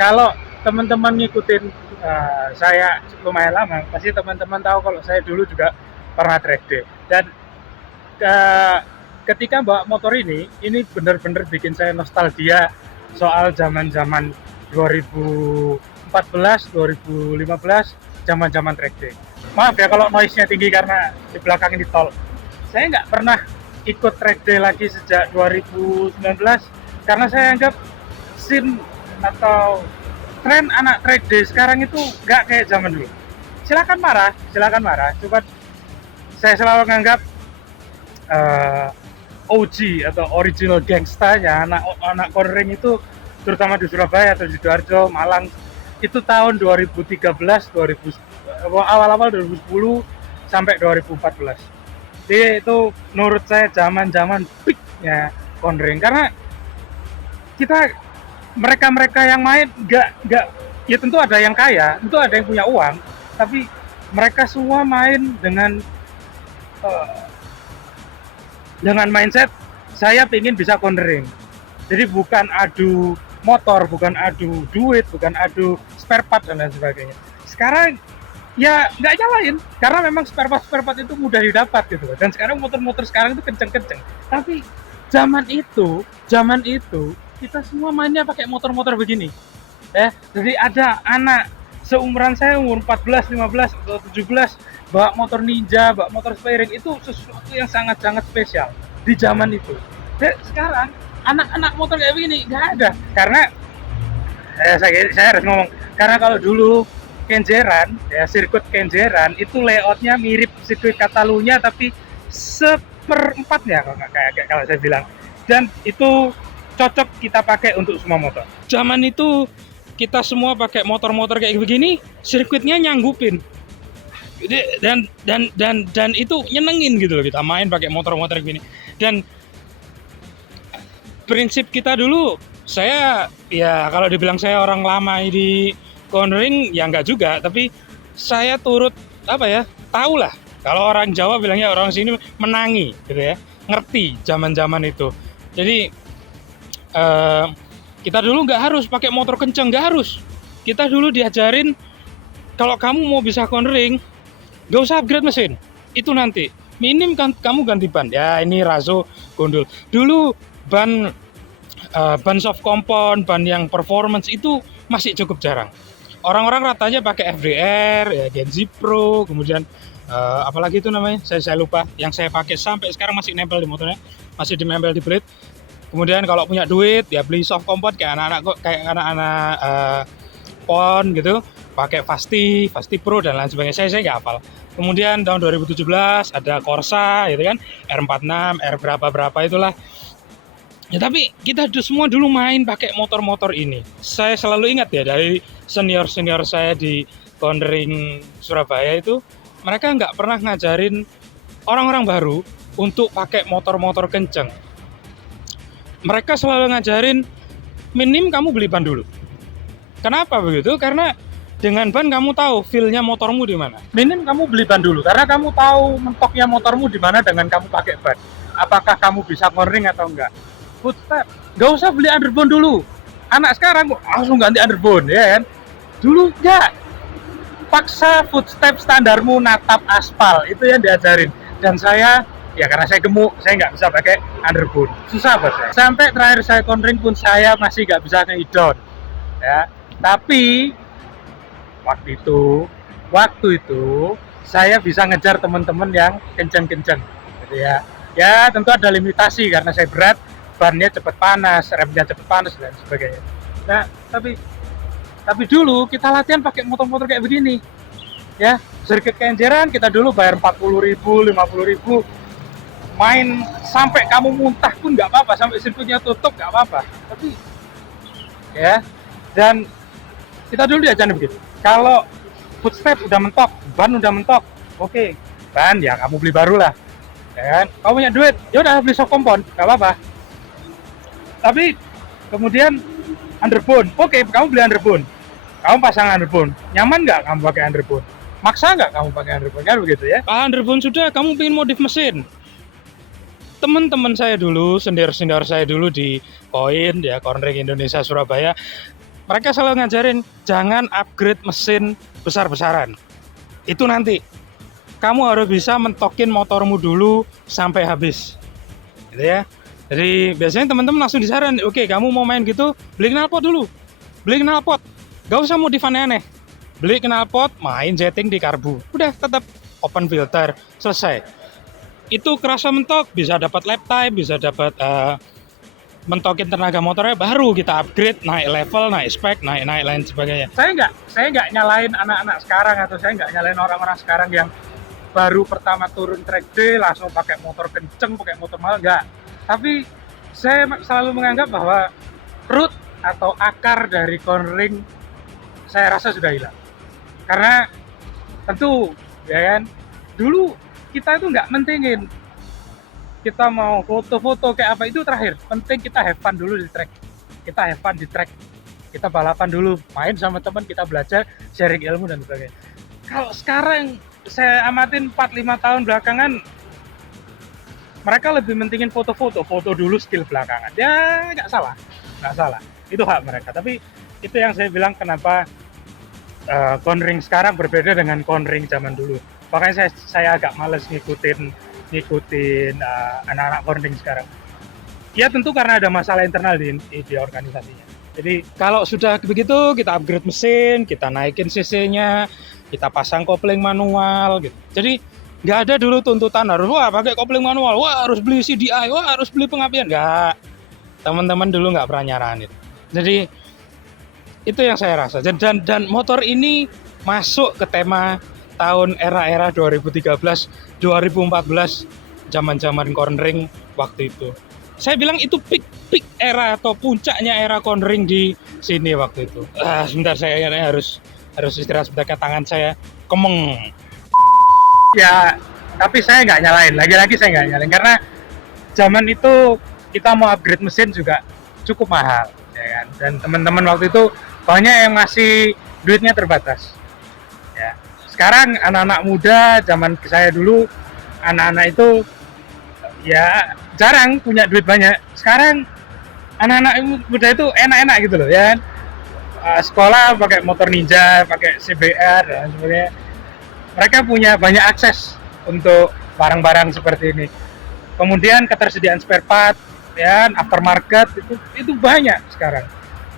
Kalau teman-teman ngikutin saya lumayan lama, pasti teman-teman tahu kalau saya dulu juga pernah track day. Dan uh, ketika bawa motor ini benar-benar bikin saya nostalgia soal zaman-zaman 2014, 2015, zaman-zaman track day. Maaf ya kalau noise-nya tinggi karena di belakang ini tol. Saya nggak pernah ikut track day lagi sejak 2019 karena saya anggap scene atau tren anak track day sekarang itu nggak kayak zaman dulu. Silakan marah. Coba saya selalu menganggap OG atau original gangstanya anak cornering itu terutama di Surabaya atau di Sidoarjo, Malang itu tahun 2013, 2000 awal-awal 2010 sampai 2014. Jadi itu menurut saya zaman-zaman peaknya cornering karena kita mereka-mereka yang main nggak ya tentu ada yang kaya, tentu ada yang punya uang, tapi mereka semua main uh, dengan mindset saya ingin bisa cornering. Jadi bukan adu motor, bukan adu duit, bukan adu spare part dan lain sebagainya. Sekarang ya nggak nyalain karena memang spare part itu mudah didapat gitu. Dan sekarang motor-motor sekarang itu kenceng-kenceng. Tapi zaman itu kita semua mainnya pakai motor-motor begini. Jadi ada anak seumuran saya umur 14, 15 atau 17 bawa motor Ninja, bawa motor Spairing itu sesuatu yang sangat-sangat spesial di zaman itu. Dan sekarang anak-anak motor kayak begini nggak ada karena saya harus ngomong karena kalau dulu Kenjeran ya sirkuit Kenjeran itu layoutnya mirip sirkuit Catalunya tapi seperempatnya kalau saya bilang dan itu cocok kita pakai untuk semua motor. Zaman itu kita semua pakai motor-motor kayak begini, sirkuitnya nyanggupin. Dan itu nyenengin gitu loh kita main pakai motor-motor begini. Dan prinsip kita dulu, saya ya kalau dibilang saya orang lama di cornering ya enggak juga, tapi saya turut tahu lah. Kalau orang Jawa bilangnya orang sini menangi gitu ya, ngerti zaman-zaman itu. Jadi kita dulu nggak harus pakai motor kenceng, nggak harus. Kita dulu diajarin kalau kamu mau bisa cornering, nggak usah upgrade mesin. Itu nanti minim kan kamu ganti ban. Ya ini Razo gondol. Dulu ban soft compound, ban yang performance itu masih cukup jarang. Orang-orang ratanya pakai FDR, ya Genzi Pro, kemudian apalagi itu namanya, saya lupa. Yang saya pakai sampai sekarang masih nempel di motornya, masih dinempel di blade. Kemudian kalau punya duit ya beli soft compound kayak anak-anak PON gitu, pakai Fasti Pro dan lain sebagainya. Saya nggak hafal. Kemudian tahun 2017 ada Corsa gitu kan, R46, R berapa itulah. Ya tapi kita semua dulu main pakai motor-motor ini. Saya selalu ingat ya dari senior-senior saya di cornering Surabaya itu, mereka nggak pernah ngajarin orang-orang baru untuk pakai motor-motor kenceng. Mereka selalu ngajarin minim kamu beli ban dulu. Kenapa begitu? Karena dengan ban kamu tahu feel-nya motormu di mana. Minim kamu beli ban dulu karena kamu tahu mentoknya motormu di mana dengan kamu pakai ban. Apakah kamu bisa cornering atau enggak? Footstep, nggak usah beli underbone dulu. Anak sekarang langsung ganti underbone ya kan. Dulu enggak. Paksa footstep standarmu natap aspal, itu yang diajarin. Dan saya ya karena saya gemuk, saya nggak bisa pakai underbone. Susah buat saya. Sampai terakhir saya cornering pun saya masih nggak bisa nge-down. Ya, tapi waktu itu saya bisa ngejar teman-teman yang kenceng-kenceng gitu ya. Ya tentu ada limitasi karena saya berat, bannya cepat panas, remnya cepat panas dan sebagainya. Nah, tapi dulu kita latihan pakai motor-motor kayak begini. Ya, sirkuit Kenjeran kita dulu bayar 40.000, 50.000, main sampai kamu muntah pun nggak apa-apa, sampai sirkuitnya tutup nggak apa-apa. Tapi ya, dan kita dulu diajarin begitu. Kalau footstep udah mentok, ban udah mentok, oke, ban ya kamu beli baru lah. Ya kan? Kamu punya duit, ya udah beli soft compound, nggak apa-apa. Tapi kemudian underbone, oke, kamu beli underbone, kamu pasang underbone, nyaman nggak kamu pakai underbone? Maksa nggak kamu pakai underbone kan begitu ya? Underbone sudah, kamu pengen modif mesin. Teman-teman saya dulu, senior saya dulu di Poin ya, Cornering Indonesia Surabaya, mereka selalu ngajarin jangan upgrade mesin besar-besaran. Itu nanti kamu harus bisa mentokin motormu dulu sampai habis, gitu ya. Jadi biasanya teman-teman langsung disaran, oke kamu mau main gitu, beli knalpot dulu, beli knalpot, gak usah modif aneh-aneh, beli knalpot, main jetting di karbu, udah tetap open filter, selesai. Itu kerasa mentok, bisa dapat lap time, bisa dapat mentokin tenaga motornya, baru kita upgrade, naik level, naik spek, naik lain sebagainya. Saya nggak nyalain anak-anak sekarang, atau saya nggak nyalain orang-orang sekarang yang baru pertama turun track day langsung pakai motor kenceng, pakai motor mahal, nggak. Tapi saya selalu menganggap bahwa root atau akar dari cornering saya rasa sudah hilang. Karena tentu ya kan, dulu kita itu nggak mentingin kita mau foto-foto kayak apa, itu terakhir. Penting kita have fun dulu di track. Kita have fun di track. Kita balapan dulu, main sama teman, kita belajar, sharing ilmu dan sebagainya. Kalau sekarang saya amatin 4-5 tahun belakangan, mereka lebih mentingin foto-foto, foto dulu, skill belakangan. Ya nggak salah. Itu hak mereka. Tapi itu yang saya bilang kenapa cornering sekarang berbeda dengan cornering zaman dulu. Makanya saya agak males ngikutin anak-anak cornering sekarang. Ya tentu karena ada masalah internal di organisasinya. Jadi kalau sudah begitu, kita upgrade mesin, kita naikin cc-nya, kita pasang kopling manual gitu. Jadi nggak ada dulu tuntutan harus pakai kopling manual, harus beli CDI, harus beli pengapian. Nggak. Teman-teman dulu nggak pernah nyaranin. Jadi itu yang saya rasa. Dan motor ini masuk ke tema tahun era 2013, 2014, zaman cornering waktu itu. Saya bilang itu peak era atau puncaknya era cornering di sini waktu itu. Sebentar, saya harus istirahat sebentar, tangan saya kemeng. Ya, tapi saya nggak nyalain. Lagi-lagi saya nggak nyalain karena zaman itu kita mau upgrade mesin juga cukup mahal, ya kan? Dan teman-teman waktu itu banyak yang masih duitnya terbatas. Ya. Sekarang anak-anak muda zaman saya dulu, anak-anak itu ya jarang punya duit banyak. Sekarang anak-anak muda itu enak-enak gitu loh, ya kan? Sekolah pakai motor Ninja, pakai CBR dan sebagainya. Mereka punya banyak akses untuk barang-barang seperti ini. Kemudian ketersediaan spare part, ya, aftermarket itu banyak sekarang.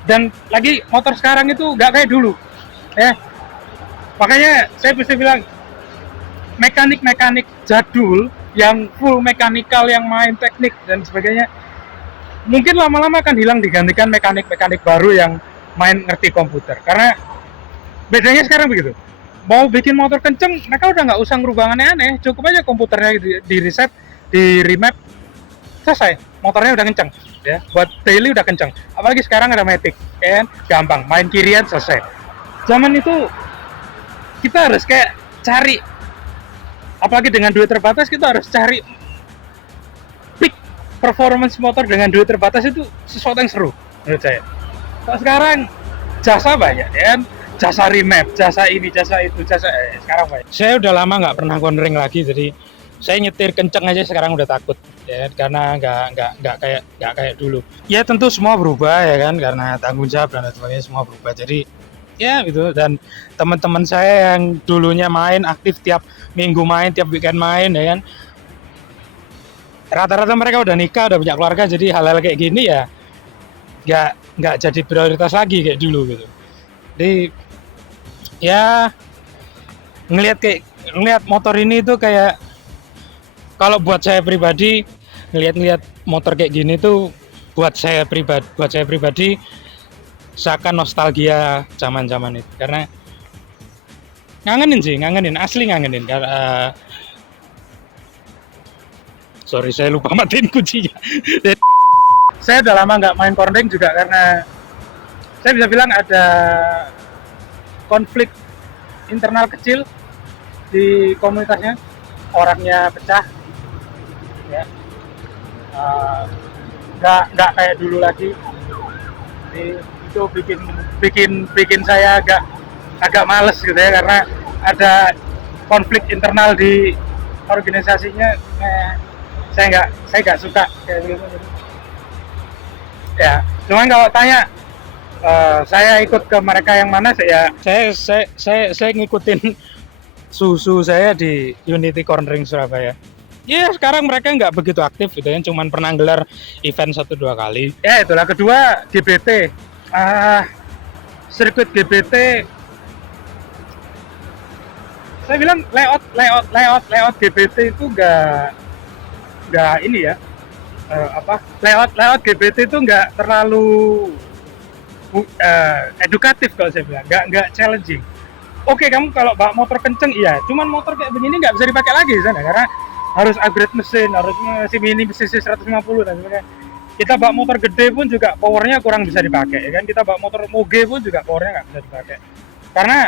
Dan lagi motor sekarang itu nggak kayak dulu, ya. Makanya saya bisa bilang mekanik jadul yang full mekanikal, yang main teknik dan sebagainya, mungkin lama-lama akan hilang, digantikan mekanik baru yang main ngerti komputer. Karena bedanya sekarang begitu, mau bikin motor kenceng, mereka udah nggak usah ngerubah aneh-aneh, cukup aja komputernya di reset, di remap, selesai, motornya udah kenceng, ya. Buat daily udah kenceng. Apalagi sekarang ada Matic, kan, gampang, main kirian selesai. Zaman itu kita harus kayak cari, apalagi dengan duit terbatas, kita harus cari peak performance motor dengan duit terbatas, itu sesuatu yang seru menurut saya. Kalau sekarang jasa banyak, ya, jasa remap, jasa ini, jasa itu, sekarang banyak. Saya udah lama nggak pernah cornering lagi, jadi saya nyetir kenceng aja sekarang udah takut, ya, karena nggak kayak dulu. Ya tentu semua berubah, ya kan, karena tanggung jawab dan sebagainya semua berubah. Jadi ya gitu. Dan teman-teman saya yang dulunya main aktif tiap minggu main, tiap weekend main, ya kan, rata-rata mereka udah nikah, udah punya keluarga, jadi hal-hal kayak gini ya nggak jadi prioritas lagi kayak dulu gitu. Jadi ya ngelihat motor ini tuh kayak, kalau buat saya pribadi, ngelihat motor kayak gini tuh buat saya pribadi seakan nostalgia zaman-zaman itu. Karena asli ngangenin. Karena sorry, saya lupa matiin kuncinya. Saya udah lama nggak main cornering juga karena saya bisa bilang ada konflik internal kecil di komunitasnya, orangnya pecah, ya. Nggak kayak dulu lagi. Jadi, itu bikin saya agak males gitu ya, karena ada konflik internal di organisasinya. Saya nggak suka kayak gitu. Ya, cuman kalau tanya Saya ikut ke mereka yang mana Saya ngikutin susu saya di Unity Cornering Surabaya. Ya sekarang mereka nggak begitu aktif gitu ya, cuman pernah gelar event 1-2 kali. ya itulah. Kedua GBT, sirkuit GBT, saya bilang layout GBT itu nggak ini ya, layout GBT itu nggak terlalu edukatif kalau saya bilang, nggak challenging. Oke, kamu kalau bawa motor kenceng iya, cuman motor kayak begini nggak bisa dipakai lagi di sana karena harus upgrade mesin, harus masih mini cc 150 dan sebagainya. Kita bawa motor gede pun juga powernya kurang bisa dipakai, ya kan? Kita bawa motor moge pun juga powernya nggak bisa dipakai karena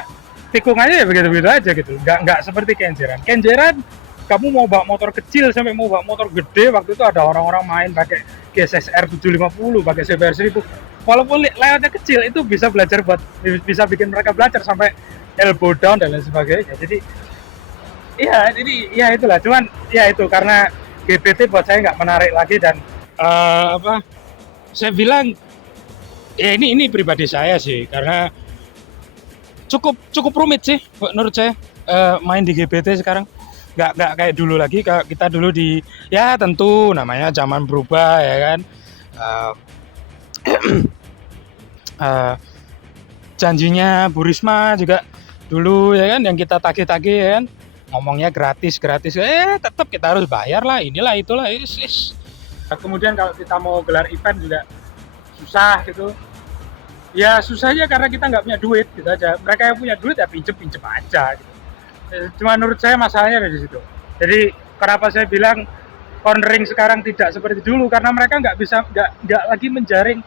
tikungannya ya begitu-begitu aja gitu, nggak seperti Kenjeran. Kenjeran kamu mau bawa motor kecil sampai mau bawa motor gede, waktu itu ada orang-orang main pakai GSXR 750, pakai CBR 1000. Walaupun layoutnya kecil itu bisa belajar bisa bikin mereka belajar sampai elbow down dan lain sebagainya. Jadi ya itulah. Cuman ya itu karena GPT buat saya nggak menarik lagi dan saya bilang ya ini pribadi saya sih, karena cukup rumit sih menurut saya main di GPT sekarang. Nggak kayak dulu lagi. Kita dulu ya tentu namanya zaman berubah ya kan. Janjinya Bu Risma juga dulu ya kan, yang kita tagih-tagih ya kan, ngomongnya gratis tetap kita harus bayar lah, inilah itulah. kemudian kalau kita mau gelar event juga susah gitu. Ya susahnya karena kita nggak punya duit gitu aja. Mereka yang punya duit ya pinjem aja gitu. Cuma menurut saya masalahnya ada di situ. Jadi kenapa saya bilang cornering sekarang tidak seperti dulu, karena mereka nggak lagi menjaring,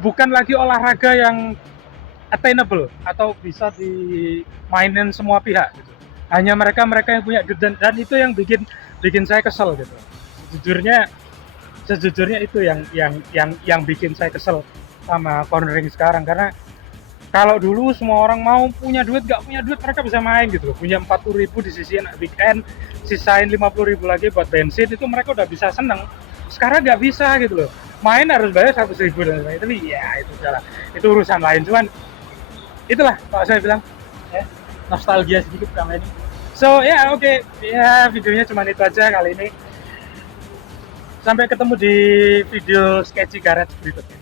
bukan lagi olahraga yang attainable atau bisa dimainin semua pihak gitu. Hanya mereka yang punya duit, dan itu yang bikin saya kesel gitu. Sejujurnya itu yang bikin saya kesel sama cornering sekarang, karena kalau dulu semua orang mau punya duit, nggak punya duit mereka bisa main gitu loh. Punya 40.000 disisiin weekend, sisain 50.000 lagi buat bensin, itu mereka udah bisa seneng. Sekarang nggak bisa gitu loh, main harus bayar 100.000 dan lain-lain. Tapi ya itu salah, itu urusan lain. Cuman itulah kalau saya bilang ya, nostalgia sedikit sama ini. So ya oke. Ya videonya cuma itu aja kali ini. Sampai ketemu di video sketchy garage berikutnya.